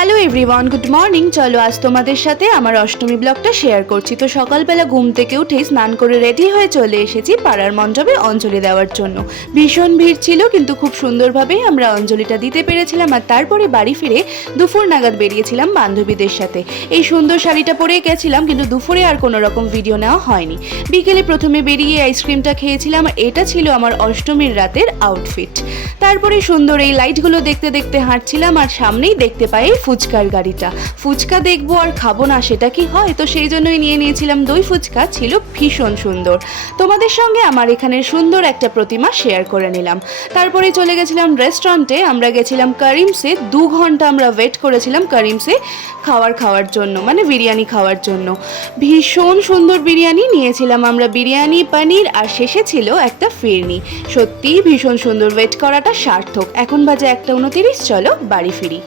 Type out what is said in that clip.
Hello everyone, good morning. চলো আজ তোমাদের সাথে আমার অষ্টমী ব্লগটা শেয়ার করছি। তো সকালবেলা ঘুম থেকে উঠে স্নান করে রেডি হয়ে চলে এসেছি পাড়ার মণ্ডপে অঞ্জলি দেওয়ার জন্য। ভীষণ ভিড় ছিল, কিন্তু খুব সুন্দরভাবেই আমরা অঞ্জলিটা দিতে পেরেছিলাম। আর তারপরে বাড়ি ফিরে দুপুর নাগাদ বেরিয়েছিলাম বান্ধবীদের সাথে। এই সুন্দর শাড়িটা পরে গেছিলাম, কিন্তু দুপুরে আর কোনো রকম ভিডিও নেওয়া হয়নি। বিকেলে প্রথমে বেরিয়ে আইসক্রিমটা খেয়েছিলাম, আর এটা ছিল আমার অষ্টমীর রাতের আউটফিট। তারপরে সুন্দর এই লাইটগুলো দেখতে দেখতে হাঁটছিলাম, আর সামনেই দেখতে পাই ফুচকার গাড়িটা। ফুচকা দেখবো আর খাবো না, সেটা কি হয়? তো সেই জন্যই নিয়ে নিয়েছিলাম দই ফুচকা, ছিল ভীষণ সুন্দর। তোমাদের সঙ্গে আমার এখানের সুন্দর একটা প্রতিমা শেয়ার করে নিলাম। তারপরে চলে গেছিলাম রেস্টুরেন্টে। আমরা গেছিলাম করিমসে। 2 ঘন্টা আমরা ওয়েট করেছিলাম করিমসে খাওয়ার জন্য, মানে বিরিয়ানি খাওয়ার জন্য। ভীষণ সুন্দর বিরিয়ানি নিয়েছিলাম আমরা, বিরিয়ানি, পনির, আর শেষে ছিল একটা ফিরনি। সত্যিই ভীষণ সুন্দর, ওয়েট করাটা সার্থক। এখন বাজে 1:29, চলো বাড়ি ফিরি।